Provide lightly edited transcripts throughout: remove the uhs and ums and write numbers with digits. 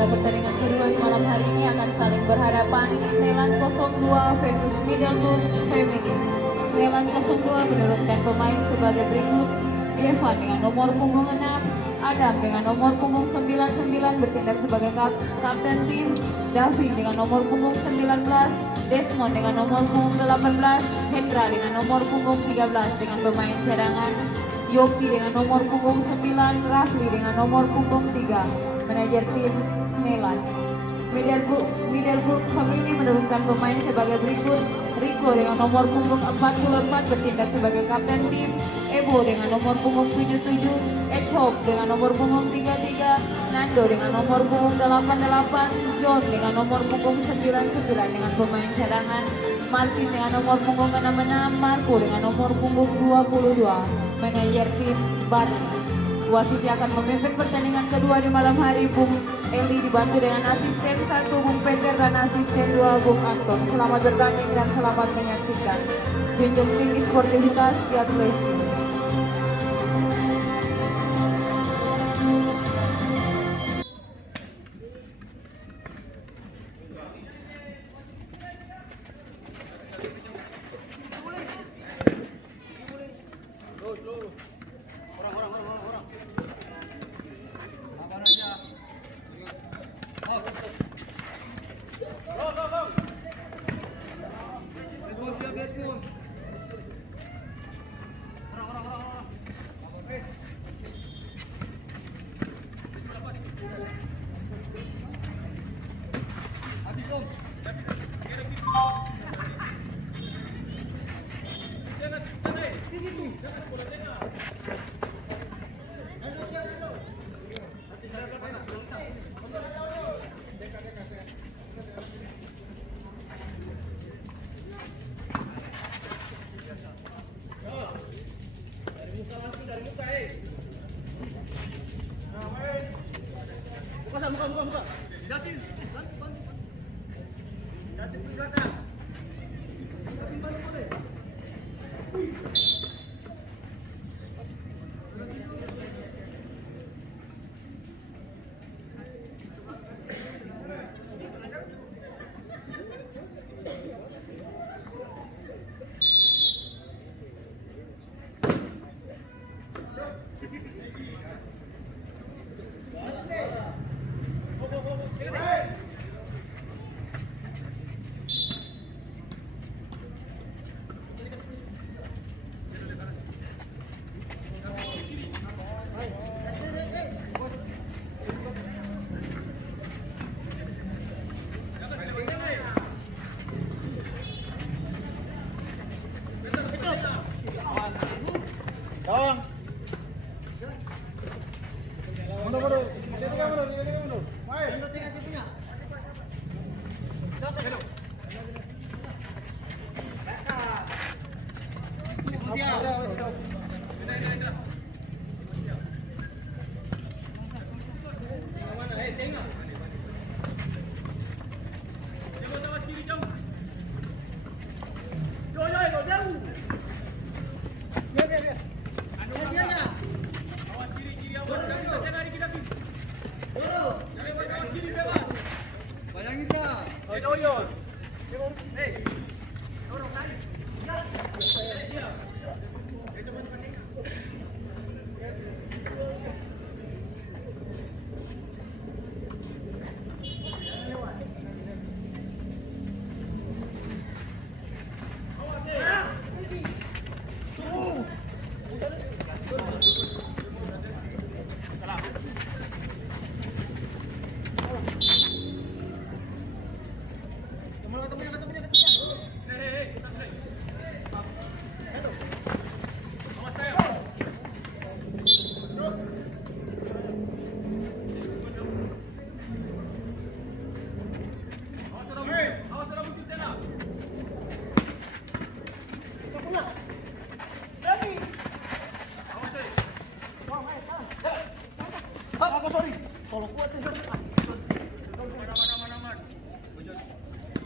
pada pertandingan kedua di malam hari ini akan saling berhadapan Thailand 02 versus Middletown Family. Thailand 02 menurunkan pemain sebagai berikut: Evan dengan nomor punggung 6, Adam dengan nomor punggung 99 bertindak sebagai kapten tim, David dengan nomor punggung 19, Desmond dengan nomor punggung 18, Hendra dengan nomor punggung 13 dengan pemain cadangan, Yopi dengan nomor punggung 9, Rafli dengan nomor punggung 3, manajer tim Snelan. Middlebrook Family menurunkan pemain sebagai berikut: Rico dengan nomor punggung 44 bertindak sebagai kapten tim, Ebo dengan nomor punggung 77, Echop dengan nomor punggung 33, Nando dengan nomor punggung 88, John dengan nomor punggung 99 dengan pemain cadangan, Martin dengan nomor punggung 66, Marco dengan nomor punggung 22, manajer tim Bali. Wasit yang akan memimpin pertandingan kedua di malam hari, Bung Eli dibantu dengan asisten 1 Bung Peter dan asisten 2 Bung Anton. Selamat bertanding dan selamat menyaksikan. Junjung tinggi sportivitas, God bless you. Buka. Datin di belakang.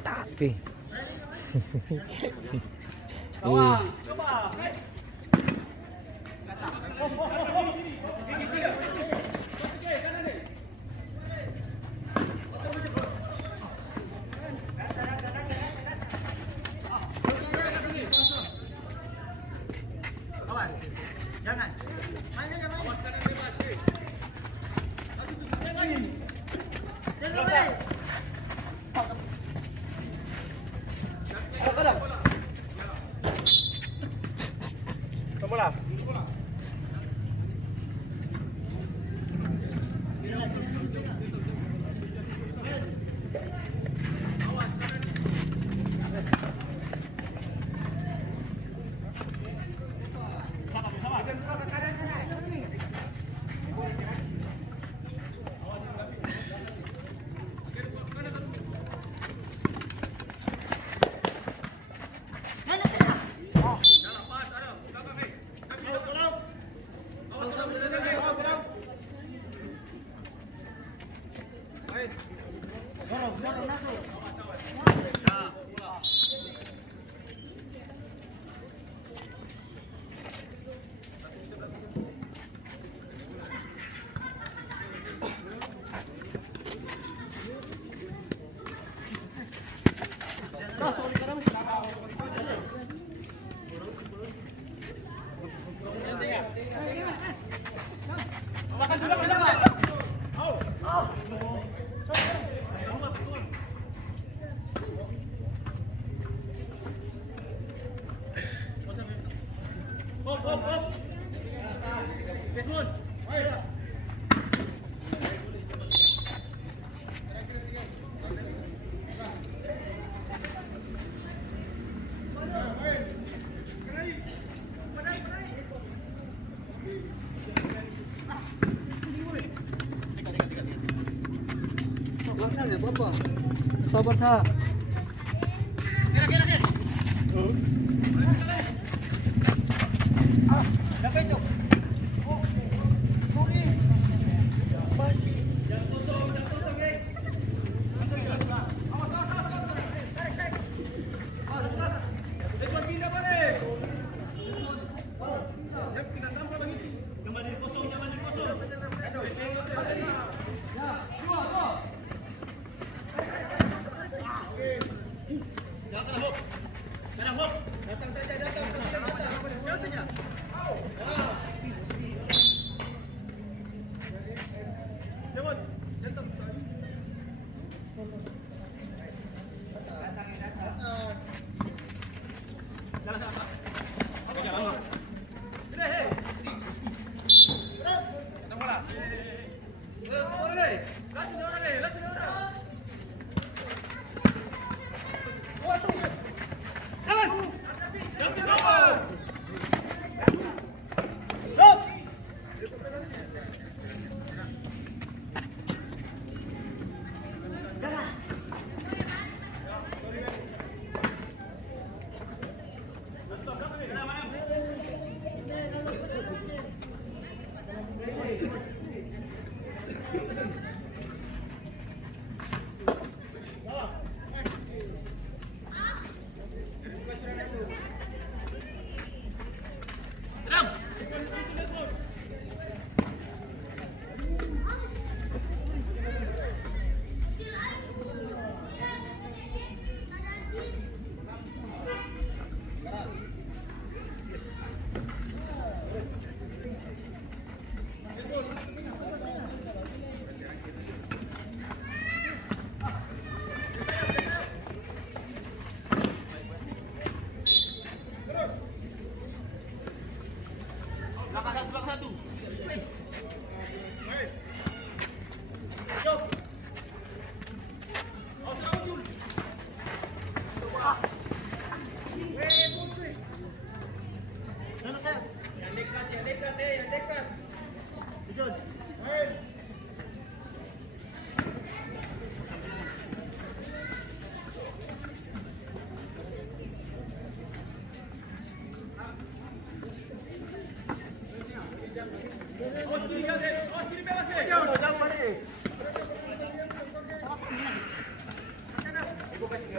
Tapi Jangan. Main aja main. Bola. Langsung ya Bapak. Sabar sa.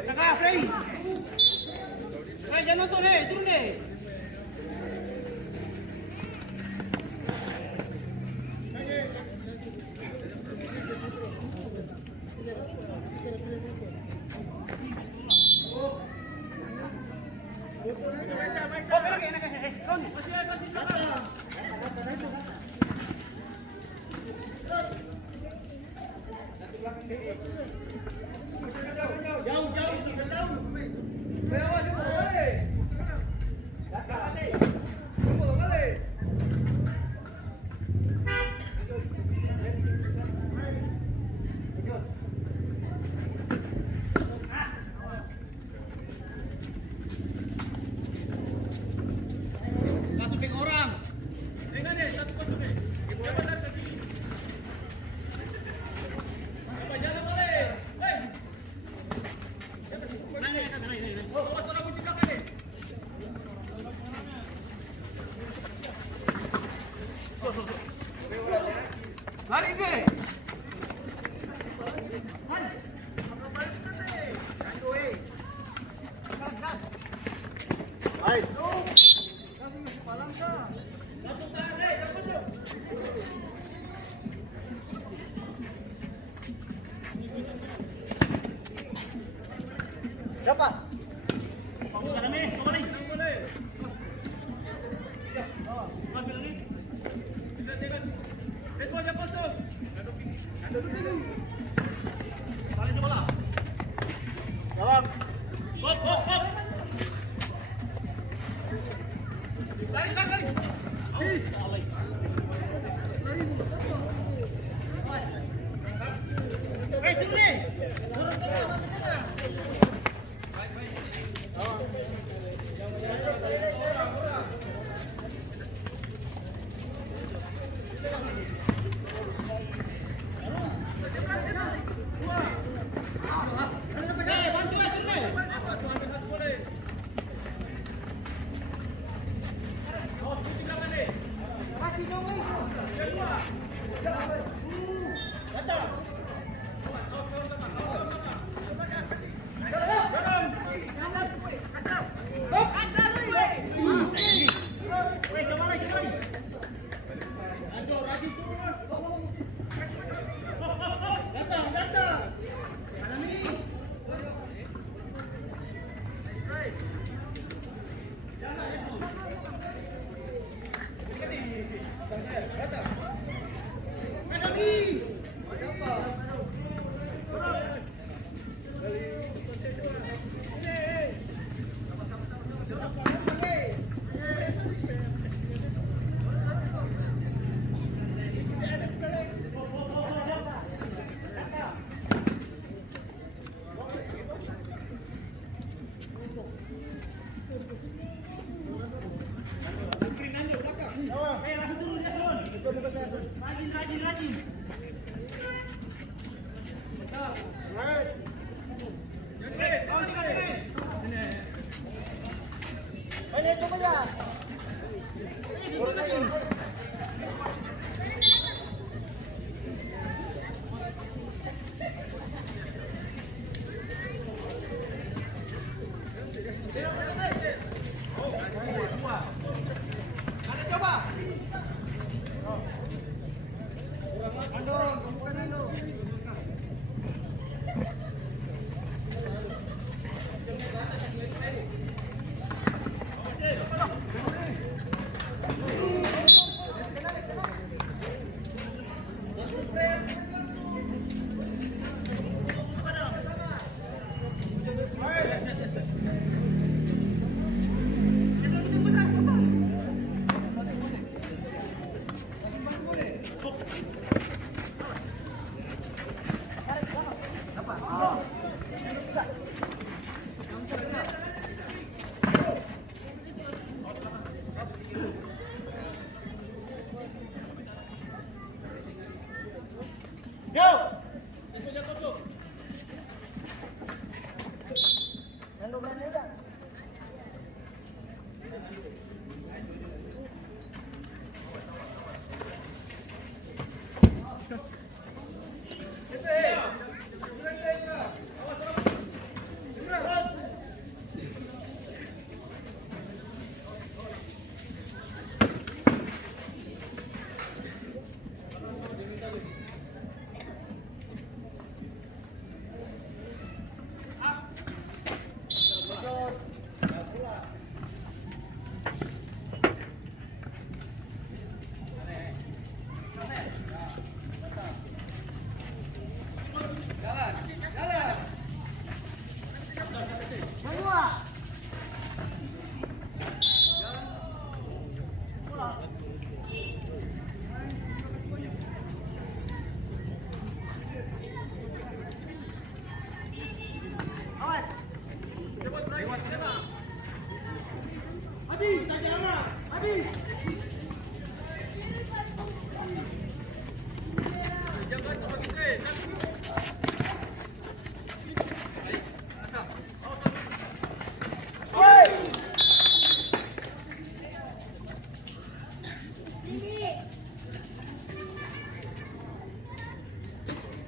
Tengah, Frey. Jangan nonton, turun deh. Masih ada Lari ke. Baik. Berapa? Fokus kanan nih, kembali. Ambil lagi. Terus aja kosong. Balik bola. Jawab. Hop, hop, hop. Lari, lari, lari. Turun nih.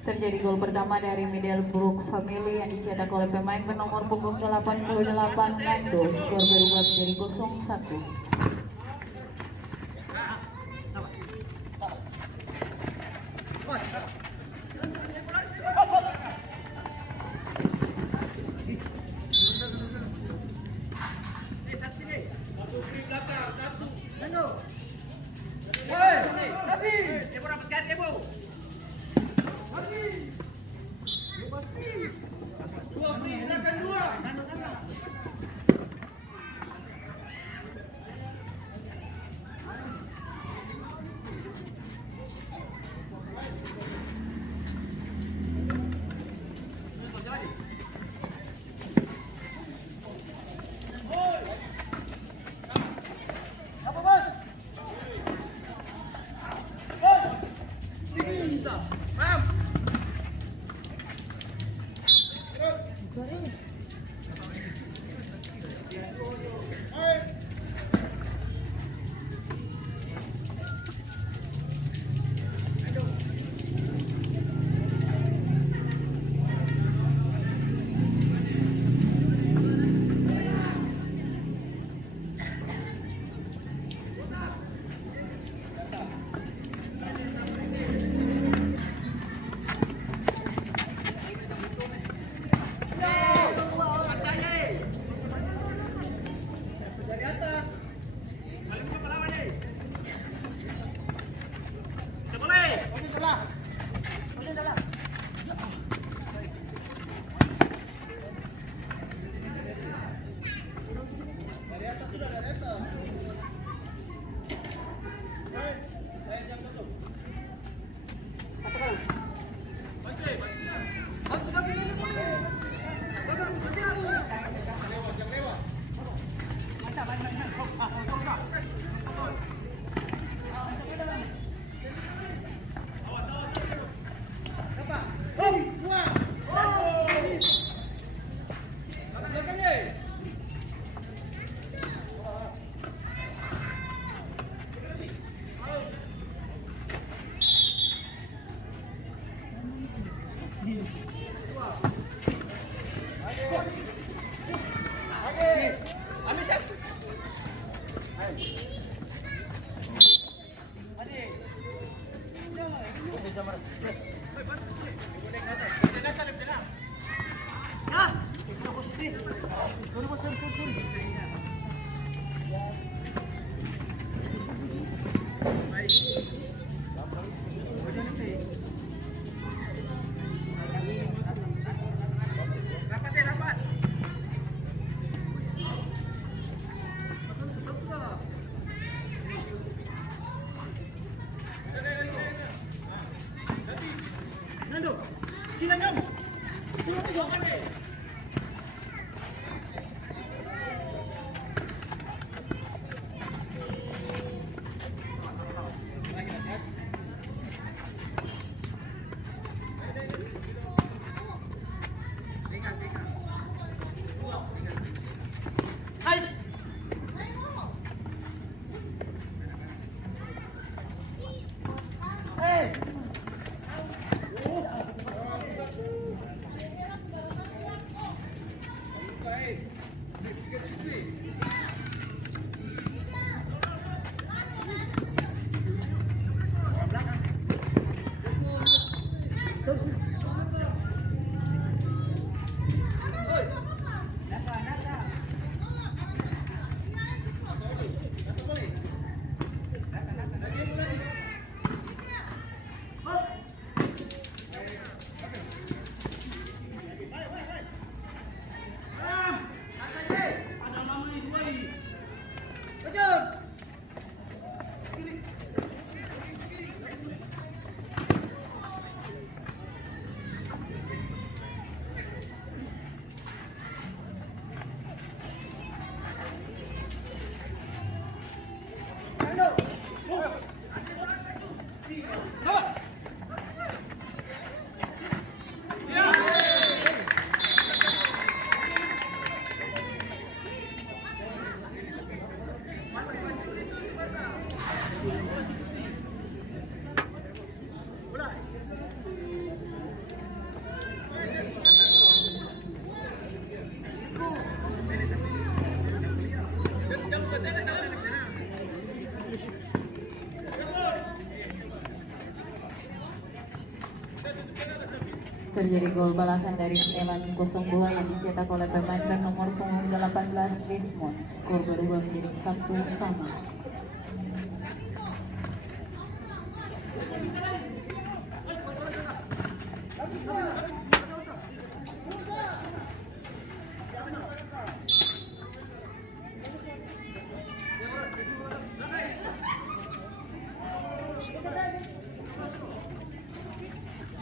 Terjadi gol pertama dari Middlebrook Family yang dicetak oleh pemain bernomor punggung 88 Nando. Skor berubah menjadi 0-1. Satu free belakang, satu. Ibu dapat garis ibu. Dua free belakang dua. Terjadi gol balasan dari Nelan 02 yang dicetak oleh pemain nomor punggung 18 Desmond. Skor berubah menjadi 1-1.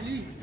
Ih,